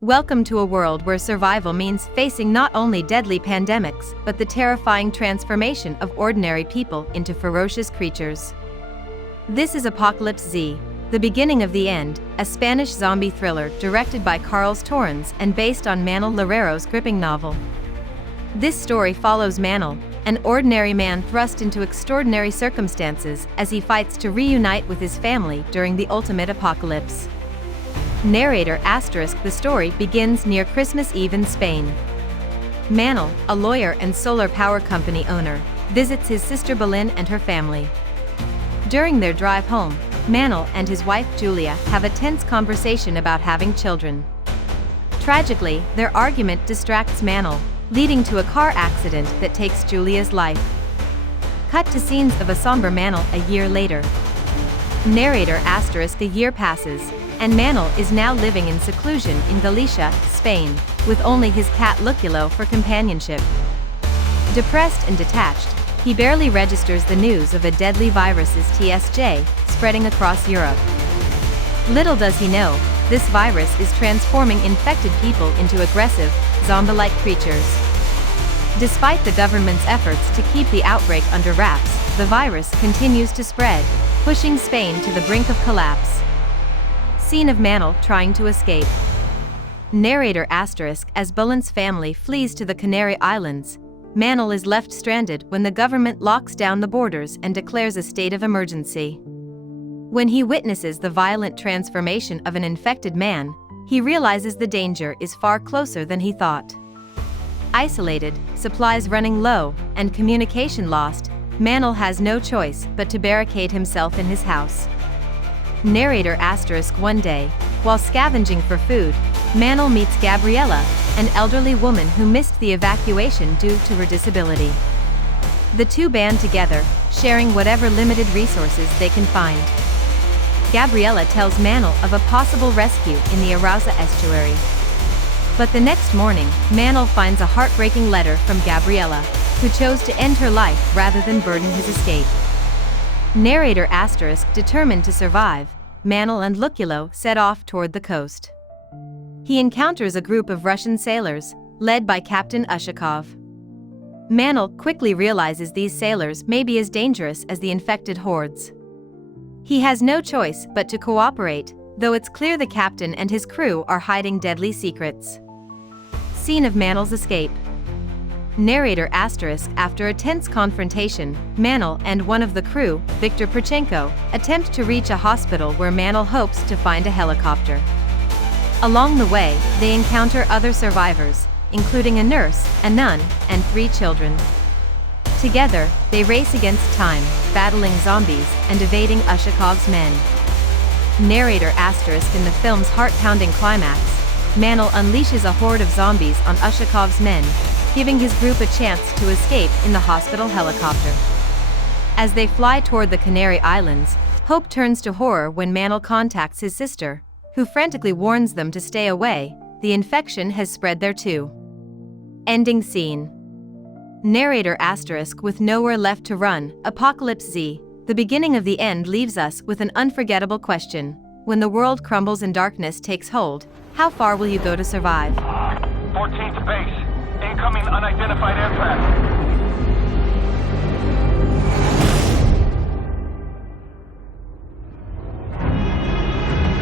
Welcome to a world where survival means facing not only deadly pandemics, but the terrifying transformation of ordinary people into ferocious creatures. This is Apocalypse Z, The Beginning of the End, a Spanish zombie thriller directed by Carlos Torrens and based on Manuel Lerro's gripping novel. This story follows Manuel, an ordinary man thrust into extraordinary circumstances as he fights to reunite with his family during the ultimate apocalypse. Narrator *. The story begins near Christmas Eve in Spain. Manuel, a lawyer and solar power company owner, visits his sister Belén and her family. During their drive home, Manuel and his wife Julia have a tense conversation about having children. Tragically, their argument distracts Manuel, leading to a car accident that takes Julia's life. Cut to scenes of a somber Manuel a year later. Narrator *. A year passes, and Manuel is now living in seclusion in Galicia, Spain, with only his cat Luculo for companionship. Depressed and detached, he barely registers the news of a deadly virus's TSJ spreading across Europe. Little does he know, this virus is transforming infected people into aggressive, zombie-like creatures. Despite the government's efforts to keep the outbreak under wraps, the virus continues to spread, pushing Spain to the brink of collapse. Scene of Manuel trying to escape. Narrator *. As Belén's family flees to the Canary Islands, Manuel is left stranded when the government locks down the borders and declares a state of emergency. When he witnesses the violent transformation of an infected man, he realizes the danger is far closer than he thought. Isolated, supplies running low, and communication lost, Manuel has no choice but to barricade himself in his house. Narrator *. One day, while scavenging for food, Manuel meets Gabriela, an elderly woman who missed the evacuation due to her disability. The two band together, sharing whatever limited resources they can find. Gabriela tells Manuel of a possible rescue in the Arousa estuary. But the next morning, Manuel finds a heartbreaking letter from Gabriela, who chose to end her life rather than burden his escape. Narrator *. Determined to survive, Manuel and Luculo set off toward the coast. He encounters a group of Russian sailors, led by Captain Ushakov. Manuel quickly realizes these sailors may be as dangerous as the infected hordes. He has no choice but to cooperate, though it's clear the captain and his crew are hiding deadly secrets. Scene of Manuel's escape. Narrator *. After a tense confrontation, Manuel and one of the crew, Viktor Perchenko, attempt to reach a hospital where Manuel hopes to find a helicopter. Along the way, they encounter other survivors, including a nurse, a nun, and 3 children. Together, they race against time, battling zombies and evading Ushakov's men. Narrator *. In the film's heart-pounding climax, Manuel unleashes a horde of zombies on Ushakov's men, giving his group a chance to escape in the hospital helicopter. As they fly toward the Canary Islands, hope turns to horror when Manuel contacts his sister, who frantically warns them to stay away. The infection has spread there too. Ending scene. Narrator *. With nowhere left to run, Apocalypse Z, The Beginning of the End leaves us with an unforgettable question. When the world crumbles and darkness takes hold, how far will you go to survive? 14 to base. Incoming unidentified aircraft.